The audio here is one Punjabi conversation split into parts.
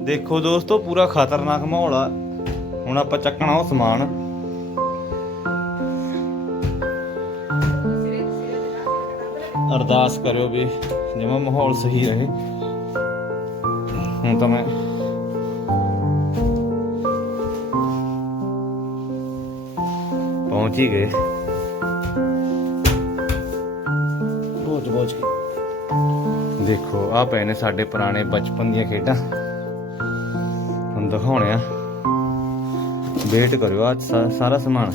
ਦੇਖੋ ਦੋਸਤੋ ਪੂਰਾ ਖਤਰਨਾਕ ਮਾਹੌਲ ਆ। ਹੁਣ ਆਪਾਂ ਚੱਕਣਾ ਉਹ ਸਮਾਨ। ਅਰਦਾਸ ਕਰਿਓ ਵੀ ਜਿਵੇਂ ਮਾਹੌਲ ਸਹੀ ਰਹੇ। ਹੁਣ ਤਾਂ ਮੈਂ ਪਹੁੰਚ ਹੀ ਗਏ। ਪਹੁੰਚ ਕੇ। ਦੇਖੋ ਆ ਪਏ ਨੇ ਸਾਡੇ ਪੁਰਾਣੇ ਬਚਪਨ ਦੀਆਂ ਖੇਡਾਂ। ਹੁਣ ਦਿਖਾਉਣੇ ਆ। ਵੇਟ ਕਰਿਓ ਆ ਸਾਰਾ ਸਮਾਨ।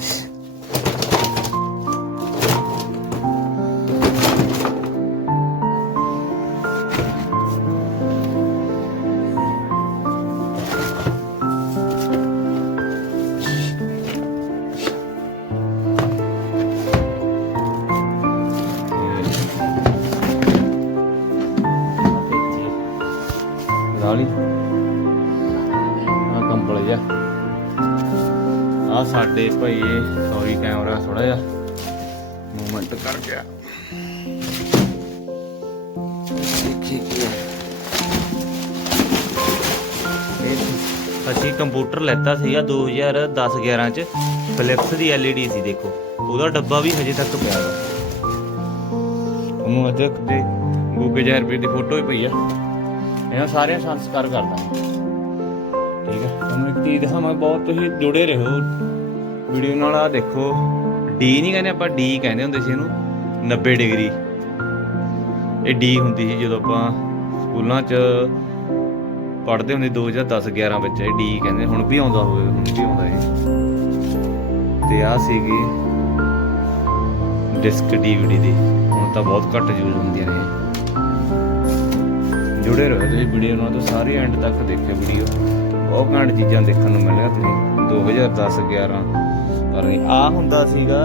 ਸਾਡੇ ਭਾਈ ਸੌਰੀ ਕੈਮਰਾ ਥੋੜਾ ਜਿਹਾ ਮੂਵਮੈਂਟ ਕਰ ਗਿਆ। ਅਸੀਂ ਕੰਪਿਊਟਰ ਲੈਤਾ ਸੀਗਾ 2010 11 ਚ। ਫਿਲਿਪਸ ਦੀ LED ਸੀ, ਦੇਖੋ। ਉਹਦਾ ਡੱਬਾ ਵੀ ਹਜੇ ਤੱਕ ਪਿਆ ਵਾ। ਉਹਨੂੰ ਅਜੇ ਦੇ ਗੂਗੇ ਜਹਰ ਰੁਪਏ ਦੀ ਫੋਟੋ ਹੀ ਪਈ ਆ। ਇਹਨਾਂ ਸਾਰਿਆਂ ਸੰਸਕਾਰ ਕਰਦਾ। ਠੀਕ ਹੈ। ਤੁਹਾਨੂੰ ਇੱਕ ਚੀਜ਼ ਦਿਖਾਵਾਂ, ਬਹੁਤ ਤੁਸੀਂ ਜੁੜੇ ਰਹੋ। ਵੀਡੀਓ ਨਾਲ ਆ ਦੇਖੋ ਡੀ ਨਹੀਂ ਕਹਿੰਦੇ ਆਪਾਂ ਡੀ ਕਹਿੰਦੇ ਹੁੰਦੇ ਸੀ ਇਹਨੂੰ 90 ਡਿਗਰੀ। ਇਹ ਡੀ ਹੁੰਦੀ ਸੀ ਜਦੋਂ ਆਪਾਂ ਸਕੂਲਾਂ 'ਚ ਪੜ੍ਹਦੇ ਹੁੰਦੇ 2010 11 ਵਿੱਚ, ਇਹ ਡੀ ਕਹਿੰਦੇ, ਹੁਣ ਵੀ ਆਉਂਦਾ ਹੋਵੇ, ਹੁਣ ਵੀ ਆਉਂਦਾ ਇਹ। ਤੇ ਆ ਸੀਗੀ ਡਿਸਕ ਡੀਵੀਡੀ ਦੀ, ਹੁਣ ਤਾਂ ਬਹੁਤ ਘੱਟ ਯੂਜ਼ ਹੁੰਦੀਆਂ ਨੇ। ਜੁੜੇ ਰਹੋ ਤੁਸੀਂ ਵੀਡੀਓ ਨਾਲ, ਤਾਂ ਸਾਰੇ ਐਂਡ ਤੱਕ ਦੇਖਿਓ ਵੀਡੀਓ। ਬਹੁਤ ਘੰਟ ਚੀਜ਼ਾਂ ਦੇਖਣ ਨੂੰ ਮਿਲਣਗੀਆਂ ਤੁਸੀਂ। 2010 11 ਪਰ ਆ ਹੁੰਦਾ ਸੀਗਾ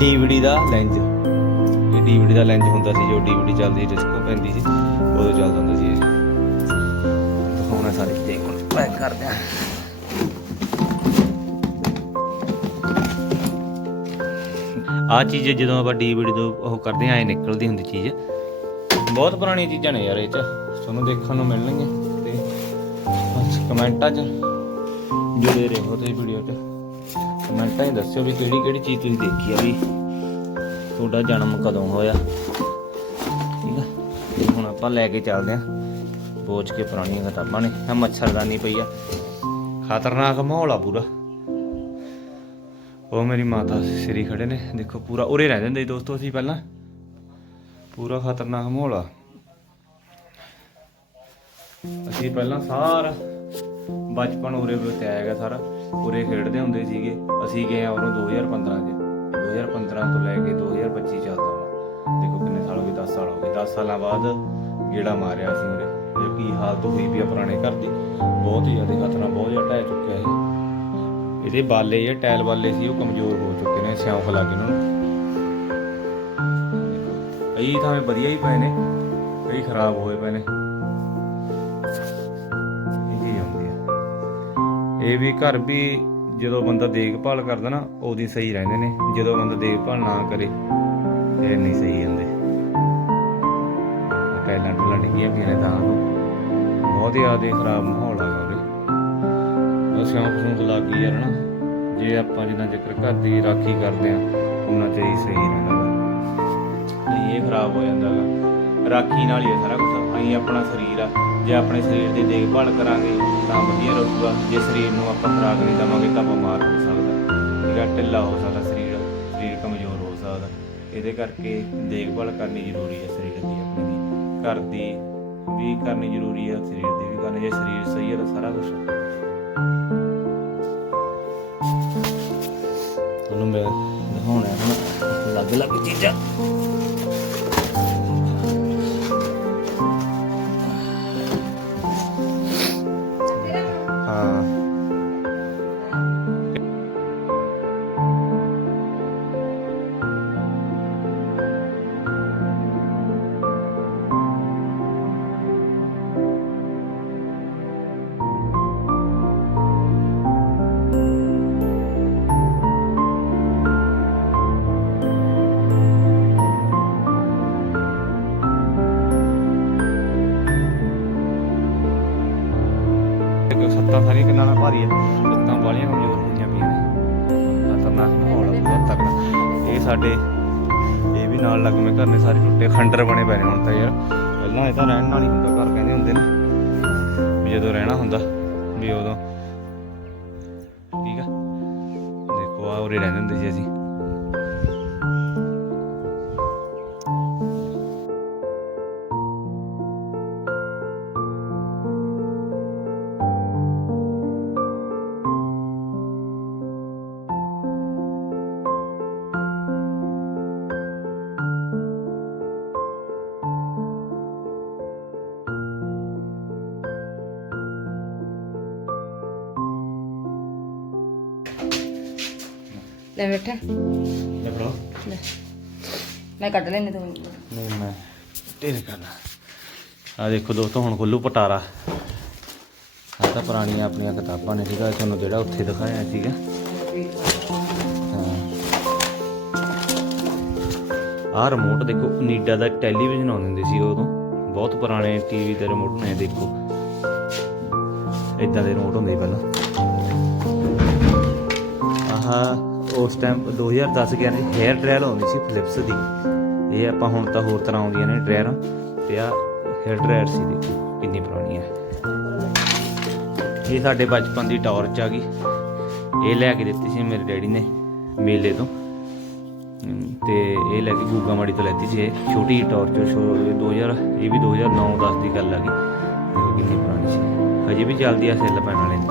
ਡੀਵੀਡੀ ਦਾ ਲੈਂਜ ਇਹ ਡੀਵੀਡੀ ਦਾ ਲੈਂਜ ਹੁੰਦਾ ਸੀ ਜੋ ਡੀਵੀਡੀ ਚੱਲਦੀ ਡਿਸਕੋ ਪੈਂਦੀ ਸੀ ਉਦੋਂ ਚੱਲਦਾ ਹੁੰਦਾ ਸੀ ਇਹ। ਦਿਖਾਉਣਾ ਸਾਰੇ ਦੇਖ ਹੁਣ ਪੈਕ ਕਰਦੇ ਆ ਆ ਚੀਜ਼ ਜਦੋਂ ਆਪਾਂ ਡੀਵੀਡੀ ਤੋਂ ਉਹ ਕਰਦੇ ਆ ਐ ਨਿਕਲਦੀ ਹੁੰਦੀ ਚੀਜ਼। ਬਹੁਤ ਪੁਰਾਣੀਆਂ ਚੀਜ਼ਾਂ ਨੇ ਯਾਰ ਇਹ ਚ। ਤੁਹਾਨੂੰ ਦੇਖਣ ਨੂੰ ਮਿਲਣਗੀਆਂ। ਤੇ ਬਸ ਕਮੈਂਟਾਂ 'ਚ ਜੁੜੇ ਰਹੋ ਤੁਸੀਂ ਵੀਡੀਓ 'ਚ। ਕਮੈਂਟਾਂ 'ਚ ਦੱਸਿਓ ਵੀ ਕਿਹੜੀ ਕਿਹੜੀ ਚੀਜ਼ ਤੁਸੀਂ ਦੇਖੀ ਆ ਵੀ ਤੁਹਾਡਾ ਜਨਮ ਕਦੋਂ ਹੋਇਆ? ਠੀਕ ਆ? ਤੇ ਹੁਣ ਆਪਾਂ ਲੈ ਕੇ ਚੱਲਦੇ ਆ। ਬੋਝ ਕੇ ਪੁਰਾਣੀਆਂ ਕਿਤਾਬਾਂ ਨੇ। ਆ ਮੱਛਰਦਾਨੀ ਪਈ ਆ। ਖਤਰਨਾਕ ਮਾਹੌਲ ਆ ਪੂਰਾ। ਉਹ ਮੇਰੀ ਮਾਤਾ ਸ੍ਰੀ ਖੜੇ ਨੇ। ਦੇਖੋ ਪੂਰਾ ਉਰੇ ਰਹਿ ਜਾਂਦੇ ਦੋਸਤੋ ਅਸੀਂ ਪਹਿਲਾਂ। ਪੂਰਾ ਖਤਰਨਾਕ ਮਾਹੌਲ ਆ। ਅਸੀਂ ਪਹਿਲਾਂ ਸਾਰਾ ਬਚਪਨ ਉਰੇ ਬਤਾਇਆ ਗਿਆ ਸਾਰਾ। ਉਰੇ ਖੇਡਦੇ ਹੁੰਦੇ ਸੀਗੇ। ਅਸੀਂ ਗਏ ਆ ਉਰੋਂ 2015 ਚ। 2015 ਤੋਂ ਲੈ ਕੇ 2025 ਚੱਲਦਾ ਹੁਣ ਦੇਖੋ ਕਿੰਨੇ ਸਾਲ ਹੋ ਗਏ 10 ਸਾਲ ਹੋ ਗਏ। 10 ਸਾਲਾਂ ਬਾਅਦ ਗੇੜਾ ਮਾਰਿਆ ਅਸੀਂ ਉਰੇ। ਇਹ ਕੀ ਹਾਲਤ ਹੋਈ ਵੀ ਆ ਪੁਰਾਣੇ ਘਰ ਦੀ? ਬਹੁਤ ਹੀ ਹੱਥ ਨਾਲ ਬਹੁਤ ਜ਼ਿਆਦਾ ਢਹਿ ਚੁੱਕਿਆ ਇਹ। ਇਹਦੇ ਬਾਲੇ ਜਿਹੜੇ ਟਾਇਲ ਬਾਲੇ ਸੀ, ਉਹ ਕਮਜ਼ੋਰ ਹੋ ਚੁੱਕੇ ਨੇ ਸਿਉਂਖ ਲੱਗ ਗਏ ਉਹਨਾਂ ਨੂੰ। ਕਈ ਥਾਵੇਂ ਵਧੀਆ ਹੀ ਪਏ ਨੇ, ਕਈ ਖਰਾਬ ਹੋਏ ਪਏ ਨੇ। ਇਹ ਵੀ ਘਰ ਵੀ ਜਦੋਂ ਬੰਦਾ ਦੇਖਭਾਲ ਕਰਦਾ ਨਾ, ਉਹਦੀ ਸਹੀ ਰਹਿੰਦੇ ਨੇ। ਜਦੋਂ ਬੰਦਾ ਦੇਖਭਾਲ ਨਾ ਕਰੇ ਫਿਰ ਨਹੀਂ ਸਹੀ ਹੁੰਦੇ। ਟੈਲਾਂ ਟੁਲਾਂ ਡਿੱਗੀਆਂ ਪਈਆਂ ਨੇ ਤਾਂ ਬਹੁਤ ਹੀ ਜ਼ਿਆਦਾ ਖਰਾਬ ਮਾਹੌਲ ਆ ਉਰੇ ਉਹ ਸ਼ੌਂਕ ਸ਼ੌਂਕ ਲੱਗ ਗਈ ਯਾਰ ਨਾ, ਜੇ ਆਪਾਂ ਜਿੰਨਾ ਜ਼ਿਕਰ ਘਰ ਦੀ ਰਾਖੀ ਕਰਦੇ ਆ ਉਹਨਾਂ ਚ ਹੀ ਸਹੀ ਰਹਿੰਦਾ ਗਾ। ਨਹੀਂ, ਇਹ ਖਰਾਬ ਹੋ ਜਾਂਦਾ ਗਾ। ਰਾਖੀ ਨਾਲ ਹੀ ਹੈ ਸਾਰਾ ਕੁਝ ਅਸੀਂ ਆਪਣਾ ਸਰੀਰ ਆ। ਜੇ ਆਪਣੇ ਸਰੀਰ ਦੀ ਦੇਖਭਾਲ ਕਰਾਂਗੇ, ਤਾਂ ਵਧੀਆ ਰਹੂਗਾ। ਜੇ ਸਰੀਰ ਨੂੰ ਆਪਾਂ ਖੁਰਾਕ ਨਹੀਂ ਦੇਵਾਂਗੇ, ਤਾਂ ਬਿਮਾਰ ਹੋ ਸਕਦਾ। ਠੀਕ ਆ, ਢਿੱਲਾ ਹੋ ਸਕਦਾ ਸਰੀਰ ਸਰੀਰ ਕਮਜ਼ੋਰ ਹੋ ਸਕਦਾ। ਇਹਦੇ ਕਰਕੇ ਦੇਖਭਾਲ ਕਰਨੀ ਜ਼ਰੂਰੀ ਹੈ ਸਰੀਰ ਦੀ, ਆਪਣੇ ਦੀ। ਘਰ ਦੀ ਵੀ ਕਰਨੀ ਜ਼ਰੂਰੀ ਹੈ, ਸਰੀਰ ਦੀ ਵੀ ਕਰਨੀ। ਜੇ ਸਰੀਰ ਸਹੀ ਹੈ, ਤਾਂ ਸਾਰਾ ਕੁਝ ਤੁਹਾਨੂੰ ਮੈਂ ਦਿਖਾਉਣਾ ਹੁਣ ਲੱਗ ਲੱਗ ਚੀਜ਼ਾਂ। ਕਿ ਸਾਰੀਆਂ ਕਿੰਨਾ ਨਾਲ ਭਾਰੀ ਆ। ਲੱਤਾਂ ਵਾਲੀਆਂ ਕਮਜ਼ੋਰ ਹੋਈਆਂ ਪਈਆਂ ਨੇ ਖਤਰਨਾਕ ਮਾਹੌਲ ਆ ਬਹੁਤ ਤਕੜਾ। ਇਹ ਸਾਡੇ, ਇਹ ਵੀ ਨਾਲ ਲੱਗਵੇਂ ਘਰ ਨੇ ਸਾਰੇ ਟੁੱਟੇ ਖੰਡਰ ਬਣੇ ਪਏ ਨੇ ਹੁਣ ਤਾਂ ਯਾਰ। ਪਹਿਲਾਂ ਇਹ ਤਾਂ ਰਹਿਣ ਨਾਲ ਹੀ ਹੁੰਦਾ, ਘਰ ਕਹਿੰਦੇ ਹੁੰਦੇ ਨੇ। ਵੀ ਜਦੋਂ ਰਹਿਣਾ ਹੁੰਦਾ, ਵੀ ਉਦੋਂ। ਠੀਕ ਆ। ਦੇਖੋ ਆ ਉਰੇ ਰਹਿੰਦੇ ਹੁੰਦੇ ਸੀ ਅਸੀਂ। ਲੈ ਬੈਠਾ। ਲੈ ਫੜੋ। ਲੈ। ਮੈਂ ਕੱਢ ਲੈਨੇ ਤੂੰ। ਨਹੀਂ ਮੈਂ ਤੇਰੇ ਕਰਨਾ। ਆ ਦੇਖੋ ਦੋਸਤੋ ਹੁਣ ਖੁੱਲੂ ਪਟਾਰਾ। ਆ ਤਾਂ ਪੁਰਾਣੀਆਂ ਆਪਣੀਆਂ ਕਿਤਾਬਾਂ ਨੇ ਠੀਕ ਆ? ਤੁਹਾਨੂੰ ਜਿਹੜਾ ਉੱਥੇ ਦਿਖਾਇਆ ਸੀਗਾ ਆ? ਰਿਮੋਟ ਦੇਖੋ ਓਨੀਡਾ ਦਾ ਟੈਲੀਵਿਜ਼ਨ ਆਉਂਦੇ ਹੁੰਦੇ ਸੀ ਉਦੋਂ। ਬਹੁਤ ਪੁਰਾਣੇ ਟੀਵੀ ਦੇ ਰਿਮੋਟ ਨੇ ਦੇਖੋ। ਇਦਾਂ ਦੇ ਰਿਮੋਟ ਹੁੰਦੇ ਪਹਿਲਾਂ। ਆਹ। ਉਸ ਟਾਈਮ 2010 ਗਿਆ ਨੇ ਹੈਅਰ ਡਰਾਇਰ ਆਉਂਦੀ ਸੀ ਫਿਲਿਪਸ ਦੀ। ਇਹ ਆਪਾਂ ਹੁਣ ਤਾਂ ਹੋਰ ਤਰ੍ਹਾਂ ਆਉਂਦੀਆਂ ਨੇ ਡਰਾਇਰਾਂ ਤੇ ਆ ਹੇਅਰ ਡਰਾਇਰ ਸੀ ਦੇਖੋ ਕਿੰਨੀ ਪੁਰਾਣੀ ਹੈ ਇਹ ਸਾਡੇ ਬਚਪਨ ਦੀ ਟਾਰਚ ਆ ਗਈ। ਇਹ ਲੈ ਕੇ ਦਿੱਤੀ ਸੀ ਮੇਰੇ ਡੈਡੀ ਨੇ ਮੇਲੇ ਤੋਂ। ਹਮ, ਤੇ ਇਹ ਲੈ ਕੇ ਗੂਗਾ ਮਾੜੀ ਤੋਂ ਲੈਤੀ ਸੀ। ਇਹ ਛੋਟੀ ਜਿਹੀ ਸ਼ੋ ਛੋ- 2000 ਇਹ ਵੀ 2009 10 ਦੀ ਗੱਲ ਆ ਗਈ। ਦੇਖੋ ਕਿੰਨੀ ਪੁਰਾਣੀ ਸੀ। ਹਜੇ ਵੀ ਚੱਲਦੀ ਆ ਸੈੱਲ ਪੈਣ ਵਾਲੇ ਨੇ।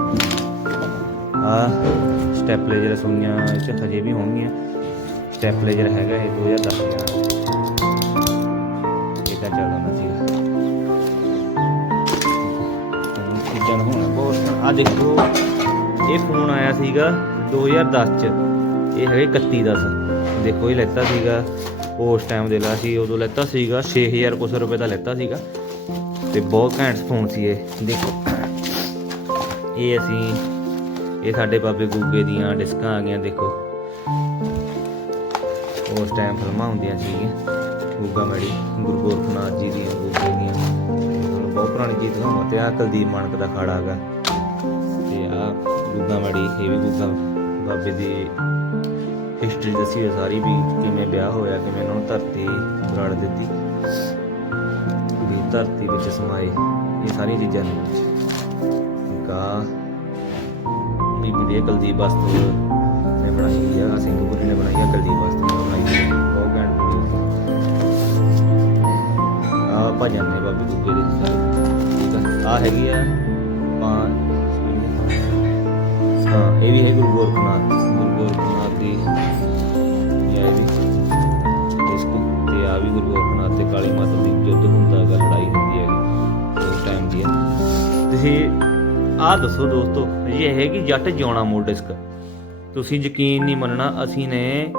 ਆ ਸਟੈਪਲੇਜਰ ਸੁਣੀਆਂ, ਇਹ 'ਚ ਹਜੇ ਵੀ ਹੋਣਗੀਆਂ। ਸਟੈਪਲੇਜਰ ਹੈਗਾ ਇਹ 2010 ਦਾ ਇਹ ਤਾਂ ਚੱਲਦਾ ਹੁੰਦਾ ਸੀਗਾ। ਚੀਜ਼ਾਂ ਦਾ ਬਹੁਤ ਆ ਦੇਖੋ, ਇਹ ਫੋਨ ਆਇਆ ਸੀਗਾ 2010 ਚ। ਇਹ ਹੈਗੇ 31 10 ਦੇਖੋ, ਇਹ ਲੈਤਾ ਸੀਗਾ, ਉਸ ਟਾਈਮ ਦੇ ਲਾ ਸੀ, ਉਦੋਂ ਲੈਤਾ ਸੀਗਾ 6000 ਕੁਛ ਰੁਪਏ ਦਾ ਲੈਤਾ ਸੀਗਾ। ਤੇ ਬਹੁਤ ਘੈਂਟ ਫੋਨ ਸੀ ਇਹ। ਦੇਖੋ, ਇਹ ਅਸੀਂ ਇਹ ਸਾਡੇ ਬਾਬੇ ਗੁੱਗੇ ਦੀਆਂ ਡਿਸਕਾਂ ਆ ਗਈਆਂ, ਦੇਖੋ। ਉਸ ਟਾਈਮ ਫਿਲਮਾਂ ਹੁੰਦੀਆਂ ਸੀਗੀਆਂ, ਗੁੱਗਾ ਮੈੜੀ, ਗੁਰੂ ਗੋਰਖਨਾਥ ਜੀ ਦੀਆਂ ਗੁੱਗੇ ਦੀਆਂ। ਤੁਹਾਨੂੰ ਬਹੁਤ ਪੁਰਾਣੀ ਚੀਜ਼ ਦਿਖਾਵਾਂ ਤੇ ਆ ਕੁਲਦੀਪ ਮਾਨਕ ਦਾ ਖਾੜਾ ਹੈਗਾ। ਤੇ ਆ ਗੁੱਗਾ ਮੈੜੀ, ਇਹ ਵੀ ਗੂਗਾ ਬਾਬੇ ਦੀ ਹਿਸਟਰੀ ਦੱਸੀ ਹੈ ਸਾਰੀ ਵੀ ਕਿਵੇਂ ਵਿਆਹ ਹੋਇਆ, ਕਿਵੇਂ ਉਹਨਾਂ ਨੂੰ ਧਰਤੀ ਬਰਾੜ ਦਿੱਤੀ। ਵੀ ਧਰਤੀ ਵਿੱਚ ਸਮਾਏ, ਇਹ ਸਾਰੀਆਂ ਚੀਜ਼ਾਂ ਨੇ। ਵਿੱਚ ਕਾ ਵੀ ਵੀਡੀਓ ਕੁਲਦੀਪ ਵਾਸਤੂ। ਨੇ ਬਣਾਈ ਆ ਸਿੰਘਪੁਰੀ ਨੇ ਬਣਾਈ ਆ, ਕੁਲਦੀਪ ਵਾਸਤੂ ਨੇ ਬਣਾਈ ਬਹੁਤ ਘੈਂਟ ਆ। ਭਜਨ ਨੇ ਬਾਬੇ ਗੁੱਗੇ ਦੇ ਠੀਕ ਆ? ਆ ਹੈਗੀ ਆ ਪੰਜ ਹਾਂ, ਇਹ ਵੀ ਹੈ ਗੁਰੂ ਗੋਰਖਨਾਥ। ਗੁਰੂ ਗੋਰਖਨਾਥ ਦੀ ਇਹ ਹੈ ਵੀ। ਇਸ ਤੇ ਆ ਵੀ ਗੁਰੂ ਗੋਰਖਨਾਥ ਤੇ ਕਾਲੀ ਮਾਤਾ ਦੀ ਯੁੱਧ ਹੁੰਦਾ ਹੈਗਾ, ਲੜਾਈ ਹੁੰਦੀ ਹੈਗੀ। ਉਸ ਟਾਈਮ ਦੀ ਹੈ ਤੁਸੀਂ ਆਹ ਦੱਸੋ ਦੋਸਤੋ, ਇਹ ਹੈਗੀ ਜੱਟ ਜਿਉਣਾ ਮੋੜ ਡਿਸਕ। ਤੁਸੀਂ ਯਕੀਨ ਨਹੀਂ ਮੰਨਣਾ, ਅਸੀਂ ਨੇ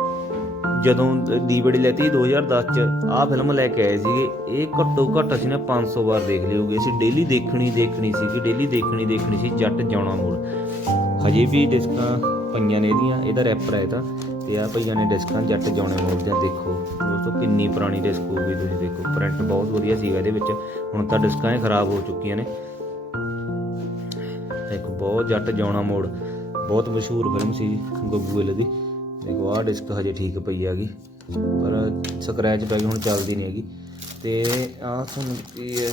ਜਦੋਂ ਡੀਵੀਡੀ ਲੈਤੀ 2010 ਚ, ਆਹ ਫਿਲਮ ਲੈ ਕੇ ਆਏ ਸੀਗੇ। ਇਹ ਘੱਟੋ ਘੱਟ ਅਸੀਂ ਨੇ 500 ਵਾਰ ਦੇਖ ਲਈ ਹੋਊਗੀ ਅਸੀਂ ਡੇਲੀ ਦੇਖਣੀ ਦੇਖਣੀ ਸੀਗੀ ਡੇਲੀ ਦੇਖਣੀ ਦੇਖਣੀ ਸੀ ਜੱਟ ਜਿਉਣਾ ਮੋੜ ਹਜੇ ਵੀ ਡਿਸਕਾਂ ਪਈਆਂ ਨੇ ਇਹਦੀਆਂ, ਇਹਦਾ ਰੈਪਰ ਹੈ ਤਾਂ। ਤੇ ਆ ਪਈਆਂ ਨੇ ਡਿਸਕਾਂ ਜੱਟ ਜਿਉਣੇ ਮੋੜ ਦੀਆਂ, ਦੇਖੋ। ਦੋਸਤੋ, ਕਿੰਨੀ ਪੁਰਾਣੀ ਡਿਸਕ ਹੋਊਗੀ ਤੁਸੀਂ ਦੇਖੋ। ਪ੍ਰਿੰਟ ਬਹੁਤ ਵਧੀਆ ਸੀਗਾ ਇਹਦੇ ਵਿੱਚ। ਹੁਣ ਤਾਂ ਡਿਸਕਾਂ ਹੀ ਖਰਾਬ ਹੋ ਚੁੱਕੀਆਂ ਨੇ। ਦੇਖੋ ਬਹੁਤ ਜੱਟ ਜਾਉਣਾ ਮੋੜ। ਬਹੁਤ ਮਸ਼ਹੂਰ ਫਿਲਮ ਸੀ ਗੱਗੂ ਗਿੱਲ ਦੀ। ਦੇਖੋ, ਆਹ ਡਿਸਕ ਹਜੇ ਠੀਕ ਪਈ ਹੈਗੀ। ਪਰ ਸਕ੍ਰੈਚ ਪੈ ਗਈ, ਹੁਣ ਚੱਲਦੀ ਨਹੀਂ ਹੈਗੀ। ਤੇ ਆਹ ਤੁਹਾਨੂੰ ਕੀ ਹੈ?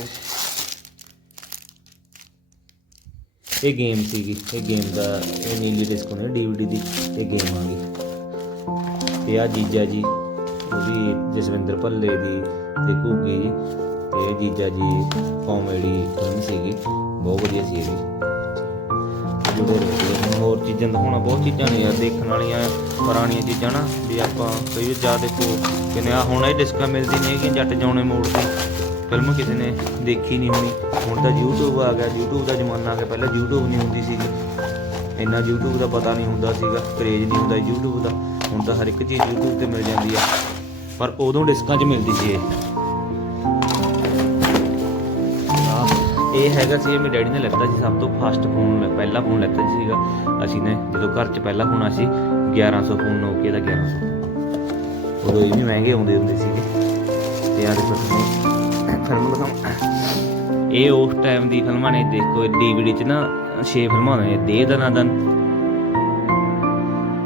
ਇਹ ਗੇਮ ਸੀਗੀ। ਇਹ ਗੇਮ ਦਾ, ਇਹ ਨੀਲੀ ਡਿਸਕ ਹੁੰਦੀ ਡੀਵੀਡੀ ਦੀ ਇਹ ਗੇਮ ਆ ਗਈ। ਤੇ ਆ ਜੀਜਾ ਜੀ ਉਹਦੀ ਜਸਵਿੰਦਰ ਭੱਲੇ ਦੀ ਤੇ ਘੁੱਗੀ ਜੀ। ਤੇ ਇਹ ਜੀਜਾ ਜੀ ਕਾਮੇਡੀ ਫਿਲਮ ਸੀਗੀ। ਬਹੁਤ ਵਧੀਆ ਸੀ ਇਹ ਵੀ ਜੁੜੇ ਰਹੋ ਹੋਰ ਚੀਜ਼ਾਂ ਦਿਖਾਉਣਾ, ਬਹੁਤ ਚੀਜ਼ਾਂ ਨੇ ਯਾਰ, ਦੇਖਣ ਵਾਲੀਆਂ ਪੁਰਾਣੀਆਂ ਚੀਜ਼ਾਂ ਨਾ, ਵੀ ਆਪਾਂ ਕਈ ਵਾਰ ਜਾ ਦੇਖੋ ਕਿਨੇ ਆ, ਹੁਣ ਇਹ ਡਿਸਕਾਂ ਮਿਲਦੀ ਨਹੀਂ ਕਿ ਜੱਟ ਜਾਉਣੇ ਮੋੜ ਤੇ। ਫਿਲਮ ਕਿਸੇ ਨੇ ਦੇਖੀ ਨਹੀਂ ਹੋਣੀ। ਹੁਣ ਤਾਂ YouTube ਆ ਗਿਆ, YouTube ਦਾ ਜ਼ਮਾਨਾ ਆ ਗਿਆ, ਪਹਿਲਾਂ YouTube ਨਹੀਂ ਹੁੰਦੀ ਸੀਗੀ। ਇੰਨਾ YouTube ਦਾ ਪਤਾ ਨਹੀਂ ਹੁੰਦਾ ਸੀਗਾ, ਕਰੇਜ ਨਹੀਂ ਹੁੰਦਾ YouTube ਦਾ। ਹੁਣ ਤਾਂ ਹਰ ਇੱਕ ਚੀਜ਼ YouTube ਤੇ ਮਿਲ ਜਾਂਦੀ ਆ। ਪਰ ਉਦੋਂ ਡਿਸਕਾਂ 'ਚ ਮਿਲਦੀ ਸੀ ਇਹ। ਇਹ ਹੈਗਾ ਸੀ, ਇਹ ਮੇਰੇ ਡੈਡੀ ਨੇ ਲੈਤਾ ਸੀ, ਸਭ ਤੋਂ ਫਸਟ ਫੋਨ ਪਹਿਲਾ ਫੋਨ ਲੈਤਾ ਸੀਗਾ। ਅਸੀਂ ਨੇ ਜਦੋਂ ਘਰ 'ਚ ਪਹਿਲਾ ਫੋਨ ਆ ਸੀ 1100 ਫੋਨ Nokia ਦਾ 1100 ਉਦੋਂ ਇਹ ਵੀ ਮਹਿੰਗੇ ਆਉਂਦੇ ਹੁੰਦੇ ਸੀਗੇ। ਤੇ ਯਾਰ ਫਿਲਮ ਦਿਖਾਵਾਂ ਇਹ ਉਸ ਟਾਈਮ ਦੀ ਫਿਲਮਾਂ ਨੇ, ਦੇਖੋ ਡੀਵੀਡੀ 'ਚ ਨਾ ਛੇ ਫਿਲਮਾਂ ਨੇ ਦੇ ਦਨਾਦਨ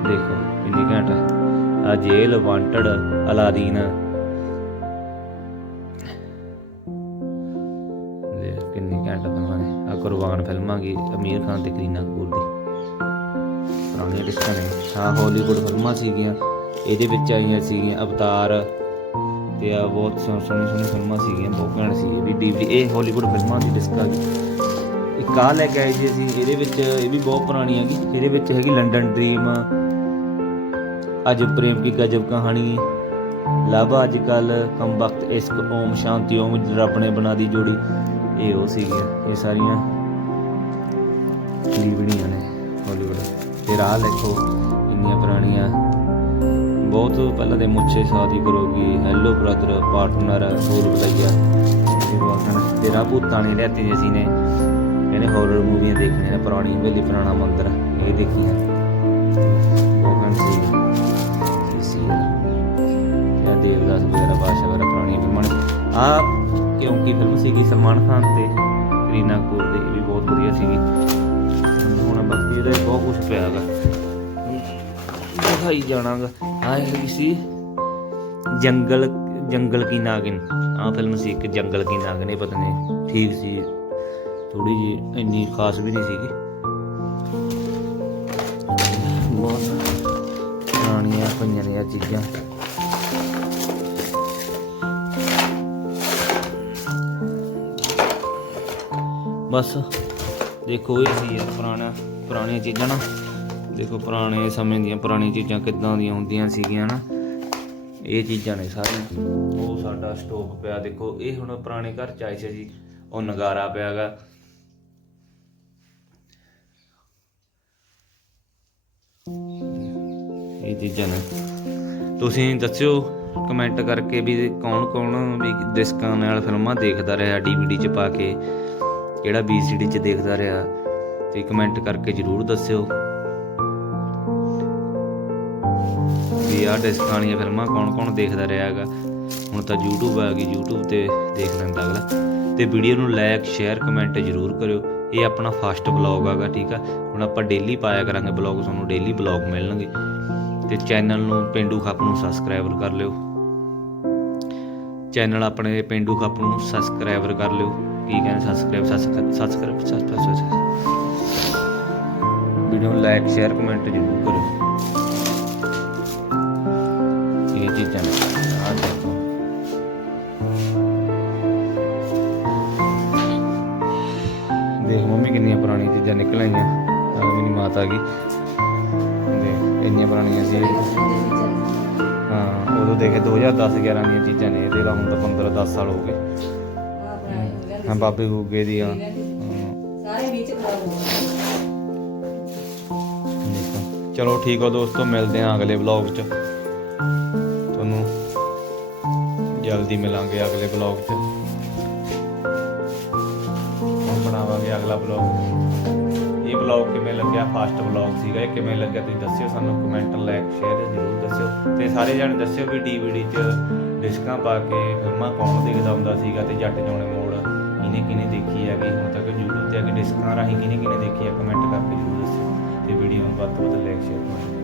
ਦੇਖੋ, ਕਿੰਨੀ ਘੈਂਟ ਆ। Jail wanted, Aladdin. ਕੁਰਬਾਨ ਫਿਲਮਾਂ ਕੀ ਅਮੀਰ ਖਾਨ ਤੇ ਕਰੀਨਾ ਕਪੂਰ ਦੀ। ਪੁਰਾਣੀਆਂ ਡਿਸਕਾਂ ਨੇ। ਹਾਂ ਹਾਲੀਵੁੱਡ ਫਿਲਮਾਂ ਸੀਗੀਆਂ, ਇਹਦੇ ਵਿੱਚ ਆਈਆਂ ਸੀਗੀਆਂ ਅਵਤਾਰ ਤੇ ਆ ਬਹੁਤ ਸੋਹਣੀ ਸੋਹਣੀ ਸੋਹਣੀ ਫਿਲਮਾਂ ਸੀਗੀਆਂ, ਬਹੁਤ ਘੈਂਟ ਸੀ ਇਹ ਵੀ DVD ਇਹ ਹਾਲੀਵੁੱਡ ਫਿਲਮਾਂ ਦੀ ਡਿਸਕ ਆ ਗਈ। ਇੱਕ ਆ ਲੈ ਕੇ ਆਏ ਸੀ ਅਸੀਂ, ਇਹਦੇ ਵਿੱਚ ਇਹ ਵੀ ਬਹੁਤ ਪੁਰਾਣੀ ਹੈਗੀ। ਇਹਦੇ ਵਿੱਚ ਹੈਗੀ ਲੰਡਨ ਡ੍ਰੀਮ ਅੱਜ ਪ੍ਰੇਮ ਕੀ ਗਜਬ ਕਹਾਣੀ, ਲਵ ਅੱਜ ਕੱਲ, ਕਮ ਵਕਤ ਇਸ਼ਕ, ਓਮ ਸ਼ਾਂਤੀ, ਓਮ ਰੱਬ ਨੇ ਬਣਾ ਦੀ ਜੋੜੀ। ਇਹ ਉਹ ਸੀਗੀਆਂ, ਇਹ ਸਾਰੀਆਂ। ਡੀਵੀਡੀਆਂ ਨੇ ਹਾਲੀਵੁੱਡ ਤੇ ਰਾਹ ਲਿਖੋ ਇੰਨੀਆਂ ਪੁਰਾਣੀਆਂ। ਬਹੁਤ ਪਹਿਲਾਂ ਦੇ ਮੁੱਛੇ ਸ਼ਾਦੀ ਕਰੋਗੀ ਹੈਲੋ ਬ੍ਰਦਰ ਪਾਰਟਨਰ ਹੋਰ ਬਤਾਈਆ ਇਹ ਬਹੁਤ ਭੂਤਾਂ ਨੇ ਲਿਆਤੀ ਜੀ ਅਸੀਂ ਨੇ। ਇਹਨੇ ਹਾਰਰ ਮੂਵੀਆਂ ਦੇਖਣੀਆਂ ਨੇ, ਪੁਰਾਣੀ ਵੇਲੇ, ਪੁਰਾਣਾ ਮੰਦਿਰ। ਇਹ ਦੇਖੀਆਂ ਬਹੁਤ ਸੀ ਸੀ ਸੀ ਦੇਵਦਾਸ ਵਗੈਰਾ, ਬਾਦਸ਼ਾਹ ਵਗੈਰਾ ਪੁਰਾਣੀ ਫਿਲਮਾਂ ਆ ਕਿਉਂਕਿ ਫਿਲਮ ਸੀਗੀ ਸਲਮਾਨ ਖਾਨ ਤੇ, ਕਰੀਨਾ ਕਪੂਰ ਦੇ, ਇਹ ਵੀ ਬਹੁਤ ਵਧੀਆ ਸੀਗੀ। ਕੁਝ ਪਿਆ ਦਿਖਾਈ ਜਾਣਾਗਾ। ਆ ਹੈਗੀ ਸੀ? ਜੰਗਲ ਜੰਗਲ ਕੀ ਨਾਗਿਨ। ਆ ਫਿਲਮ ਸੀ ਇੱਕ, ਜੰਗਲ ਕੀ ਨਾਗਿਨ। ਇਹ ਪਤਾ ਨਹੀਂ ਠੀਕ ਸੀ। ਥੋੜੀ ਜੀ ਇੰਨੀ ਖਾਸ ਵੀ ਨਹੀਂ ਸੀਗੀ। ਬਹੁਤ ਪੁਰਾਣੀਆਂ ਪਈਆਂ ਨੇ ਚੀਜ਼ਾਂ। ਬਸ ਦੇਖੋ, ਇਹ ਸੀ ਯਾਰ ਪੁਰਾਣਾ। ਪੁਰਾਣੀਆਂ ਚੀਜ਼ਾਂ ਨਾ। ਦੇਖੋ ਪੁਰਾਣੇ ਸਮੇਂ ਦੀਆਂ ਪੁਰਾਣੀਆਂ ਚੀਜ਼ਾਂ ਕਿੱਦਾਂ ਦੀਆਂ ਹੁੰਦੀਆਂ ਸੀਗੀਆਂ ਨਾ। ਇਹ ਚੀਜ਼ਾਂ ਨੇ ਸਾਰੀਆਂ। ਉਹ ਸਾਡਾ ਸਟੋਕ ਪਿਆ। ਦੇਖੋ, ਇਹ ਹੁਣ ਪੁਰਾਣੇ ਘਰ ਚ ਆਏ ਸੀ ਜੀ। ਉਹ ਨਗਾਰਾ ਪਿਆਗਾ। ਇਹ ਚੀਜ਼ਾਂ ਨੇ। ਤੁਸੀਂ ਦੱਸਿਓ ਕਮੈਂਟ ਕਰਕੇ ਵੀ ਕੌਣ ਕੌਣ ਵੀ ਡਿਸਕਾਂ ਨਾਲ ਫਿਲਮਾਂ ਦੇਖਦਾ ਰਿਹਾ ਡੀਵੀਡੀ 'ਚ ਪਾ ਕੇ, ਕਿਹੜਾ ਵੀਸੀਡੀ 'ਚ ਦੇਖਦਾ ਰਿਹਾ। ਤੇ ਕਮੈਂਟ ਕਰਕੇ ਜਰੂਰ ਦੱਸਿਓ। ਵੀ ਆਹ ਡਿਸਕਾਂ ਫਿਲਮਾਂ ਕੌਣ ਕੌਣ ਦੇਖਦਾ ਰਿਹਾ ਹੈਗਾ ਹੁਣ ਤਾਂ YouTube ਆ ਗਈ, YouTube ਤੇ ਦੇਖ ਲੈਂਦਾ ਅਗਲਾ। ਤੇ ਵੀਡੀਓ ਨੂੰ ਲਾਈਕ ਸ਼ੇਅਰ ਕਮੈਂਟ ਜਰੂਰ ਕਰਿਓ। ਇਹ ਆਪਣਾ ਫਸਟ ਬਲੌਗ ਹੈਗਾ ਠੀਕ ਆ? ਹੁਣ ਆਪਾਂ ਡੇਲੀ ਪਾਇਆ ਕਰਾਂਗੇ ਬਲੌਗ ਤੁਹਾਨੂੰ ਡੇਲੀ ਬਲੌਗ ਮਿਲਣਗੇ। ਤੇ ਚੈਨਲ ਨੂੰ ਪਿੰਡੂ ਖੱਪ ਨੂੰ ਸਬਸਕ੍ਰਾਈਬਰ ਕਰ ਲਿਓ। ਚੈਨਲ ਆਪਣੇ ਪਿੰਡੂ ਖੱਪ ਨੂੰ ਸਬਸਕ੍ਰਾਈਬਰ ਕਰ ਲਿਓ। ਕੀ ਕਹਿੰਦੇ ਸਬਸਕ੍ਰਾਈਬ ਸਬਸਕ੍ਰਾਈਬ ਸਬਸਕ੍ਰਾਈਬ ਵੀਡੀਓ ਨੂੰ ਲਾਈਕ ਸ਼ੇਅਰ ਕਮੈਂਟ ਜ਼ਰੂਰ ਕਰੋ। ਇਹ ਚੀਜ਼ਾਂ ਆਹ ਦੇਖੋ। ਦੇਖ ਮੰਮੀ ਕਿੰਨੀਆਂ ਪੁਰਾਣੀਆਂ ਚੀਜ਼ਾਂ ਨਿਕਲ ਆਈਆਂ। ਆ ਮੇਰੀ ਮਾਤਾ ਆ ਗਈ। ਦੇਖ ਇੰਨੀਆਂ ਪੁਰਾਣੀਆਂ ਸੀ। ਹਾਂ ਉਦੋਂ ਦੇਖੇ 2010 11 ਦੀਆਂ ਚੀਜ਼ਾਂ ਨੇ। ਇਹਦੇ ਲਾ ਹੁਣ ਤਾਂ 15 10 ਸਾਲ ਹੋ ਗਏ। ਹਾਂ ਬਾਬੇ ਗੁੱਗੇ ਦੀਆਂ। ਚਲੋ ਠੀਕ ਹੋ ਦੋਸਤੋ, ਮਿਲਦੇ ਹਾਂ ਅਗਲੇ ਵਲੌਗ 'ਚ। ਤੁਹਾਨੂੰ ਜਲਦੀ ਮਿਲਾਂਗੇ ਅਗਲੇ ਵਲੌਗ 'ਚ। ਬਣਾਵਾਂਗੇ ਅਗਲਾ ਵਲੌਗ ਇਹ ਵਲੌਗ ਕਿਵੇਂ ਲੱਗਿਆ? ਫਾਸਟ ਵਲੌਗ ਸੀਗਾ, ਇਹ ਕਿਵੇਂ ਲੱਗਿਆ? ਤੁਸੀਂ ਦੱਸਿਓ ਸਾਨੂੰ ਕਮੈਂਟ ਲਾਈਕ ਸ਼ੇਅਰ ਜ਼ਰੂਰ ਦੱਸਿਓ। ਤੇ ਸਾਰੇ ਜਣੇ ਦੱਸਿਓ ਵੀ ਡੀਵੀਡੀ 'ਚ ਡਿਸਕਾਂ ਪਾ ਕੇ ਫਿਲਮਾਂ ਕੌਣ ਦੇਖਦਾ ਹੁੰਦਾ ਸੀਗਾ ਤੇ ਜੱਟ ਜੋਣੇ ਮੋੜ ਕਿਹਨੇ ਕਿਹਨੇ ਦੇਖੀ ਹੈਗੀ? ਹੁਣ ਤੱਕ YouTube ਤੇ ਆ ਕੇ ਡਿਸਕਾਂ ਰਾਹੀਂ ਕਿਹਨੇ ਕਿਹਨੇ ਦੇਖੀ ਹੈ ਕਮੈਂਟ ਕਰਕੇ ਜ਼ਰੂਰ ਦੱਸਿਓ। ਤੇ ਵੀਡੀਓ ਨੂੰ ਵੱਧ ਤੋਂ ਵੱਧ ਲਾਈਕ ਸ਼ੇਅਰ ਕਰੋ